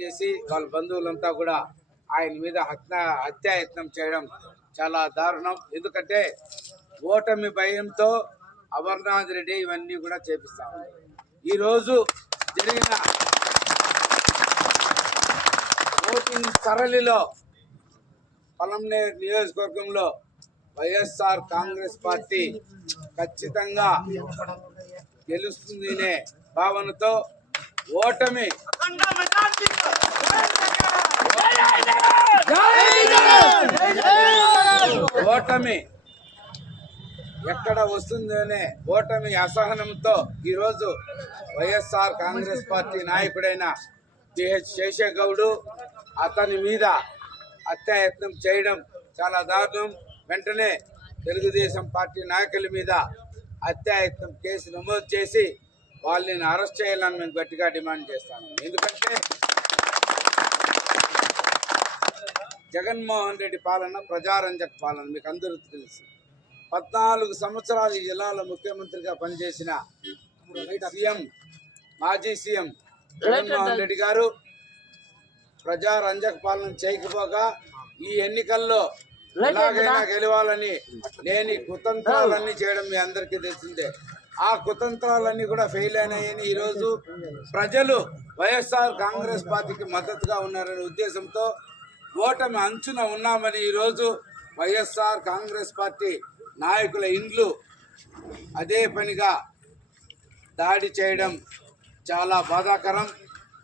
చేసి వాళ్ళ బంధువులంతా కూడా ఆయన మీద హత్య హత్యాయత్నం చేయడం చాలా దారుణం. ఎందుకంటే ఓటమి భయంతో అమర్నాథ్ రెడ్డి ఇవన్నీ కూడా చేపిస్తా ఈరోజు జరిగిన ఓటింగ్ సరళిలో పలంనేర్ నియోజకవర్గంలో వైఎస్ఆర్ కాంగ్రెస్ పార్టీ ఖచ్చితంగా గెలుస్తుందనే భావనతో ఓటమి ఓటమి ఎక్కడ వస్తుందనే ఓటమి అసహనంతో ఈరోజు వైఎస్ఆర్ కాంగ్రెస్ పార్టీ నాయకుడైన పిహెచ్ శేషగౌడు అతని మీద హత్యాయత్నం చేయడం చాలా దారుణం. వెంటనే తెలుగుదేశం పార్టీ నాయకుల మీద హత్యాయత్నం కేసు నమోదు చేసి వాళ్ళని అరెస్ట్ చేయాలని మేము గట్టిగా డిమాండ్ చేస్తాను. ఎందుకంటే జగన్మోహన్ రెడ్డి పాలన ప్రజారంజక పాలన మీకు అందరూ తెలుసు. పద్నాలుగు సంవత్సరాలు ఈ జిల్లాలో ముఖ్యమంత్రిగా పనిచేసిన సీఎం మాజీ సీఎం జగన్మోహన్ రెడ్డి గారు ప్రజారంజక పాలన చేయకపోగా ఈ ఎన్నికల్లో ఎలాగైనా గెలవాలని లేని కుతంత్రాలన్నీ చేయడం మీ అందరికీ తెలిసిందే. ఆ కుతంత్రాలన్నీ కూడా ఫెయిల్ అయినాయని ఈరోజు ప్రజలు వైఎస్ఆర్ కాంగ్రెస్ పార్టీకి మద్దతుగా ఉన్నారనే ఉద్దేశంతో ఓటమి అంచున ఉన్నామని ఈరోజు వైఎస్ఆర్ కాంగ్రెస్ పార్టీ నాయకుల ఇండ్లు అదే పనిగా దాడి చేయడం చాలా బాధాకరం.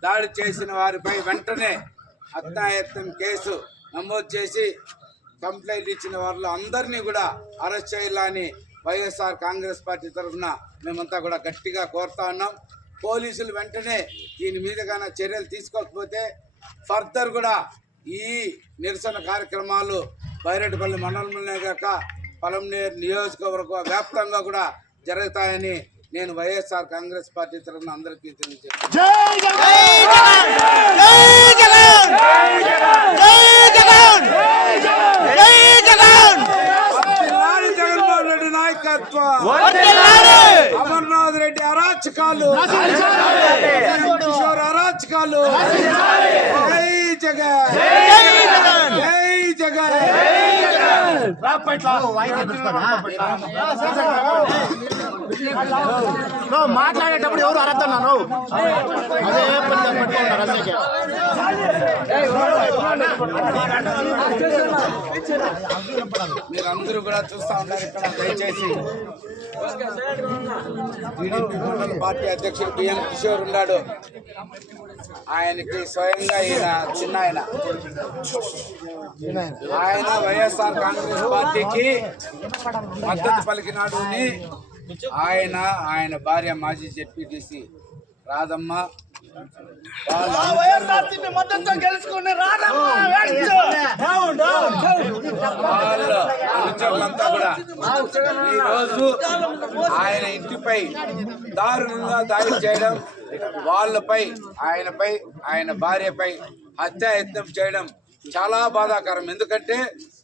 దాడి చేసిన వారిపై వెంటనే హత్యాయత్నం కేసు నమోదు చేసి కంప్లైంట్ ఇచ్చిన వారిలో అందరినీ కూడా అరెస్ట్ చేయాలని వైఎస్ఆర్ కాంగ్రెస్ పార్టీ తరఫున మేమంతా కూడా గట్టిగా కోరుతా ఉన్నాం. పోలీసులు వెంటనే దీని మీదగాన చర్యలు తీసుకోకపోతే ఫర్దర్ కూడా ఈ నిరసన కార్యక్రమాలు బైరెడ్డిపల్లి మండలంలోనే కాక పలంనేరు నియోజకవర్గ వ్యాప్తంగా కూడా జరుగుతాయని నేను వైఎస్ఆర్ కాంగ్రెస్ పార్టీ తరఫున అందరికీ తెలియజేస్తాను జై జగన్ జై జగన్ జై జగన్ జై జగన్ వర్ధిల్లాలి జగన్మోహన్ రెడ్డి నాయకత్వం. అమర్నాథ్ రెడ్డి అరాచకాలు. కిషోర్ అరాచకాలు జై జగన్ జై జగన్ నువ్వు మాట్లాడేటప్పుడు ఎవరు అరతున్నాను అదే అందుకే మీరందరూ కూడా చూస్తా ఉన్నారు ఇక్కడ దయచేసి. టీడీపీ మండల పార్టీ అధ్యక్షుడు బిఎన్ కిషోర్ ఉన్నాడు. ఆయనకి స్వయంగా ఈయన చిన్న ఆయన ఆయన వైఎస్ఆర్ కాంగ్రెస్ పార్టీకి మద్దతు పలికినాడు ఆయన ఆయన భార్య మాజీ జెడ్పీటీసీ రాధమ్మ వైఎస్ఆర్సీపీ మద్దతుతో గెలుచుకుని రాదమ్మా వాళ్ళ! అనుచరులంతా కూడా ఈ రోజు ఆయన ఇంటిపై దారుణంగా దాడి చేయడం వాళ్ళపై ఆయనపై ఆయన భార్యపై హత్యాయత్నం చేయడం చాలా బాధాకరం. ఎందుకంటే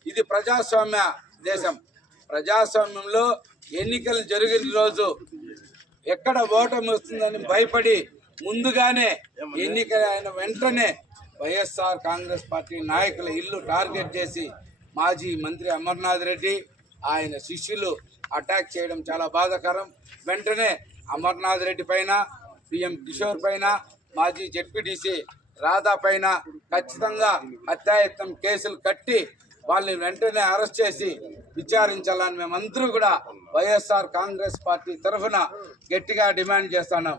ఇది ప్రజాస్వామ్య దేశం. ప్రజాస్వామ్యంలో ఎన్నికలు జరిగిన రోజు ఎక్కడ ఓటమి వస్తుందని భయపడి ముందుగానే ఎన్నికలు అయిన వెంటనే వైఎస్ఆర్ కాంగ్రెస్ పార్టీ నాయకుల ఇల్లు టార్గెట్ చేసి మాజీ మంత్రి అమర్నాథ్ రెడ్డి ఆయన శిష్యులు అటాక్ చేయడం చాలా బాధాకరం. వెంటనే అమర్నాథ్ రెడ్డి పైన పిఎం కిషోర్ పైన మాజీ జెడ్పీటీసీ రాధా పైన ఖచ్చితంగా హత్యాయత్నం కేసులు కట్టి వాళ్ళని వెంటనే అరెస్ట్ చేసి విచారించాలని మేమందరూ కూడా వైఎస్ఆర్ కాంగ్రెస్ పార్టీ తరఫున గట్టిగా డిమాండ్ చేస్తున్నాం.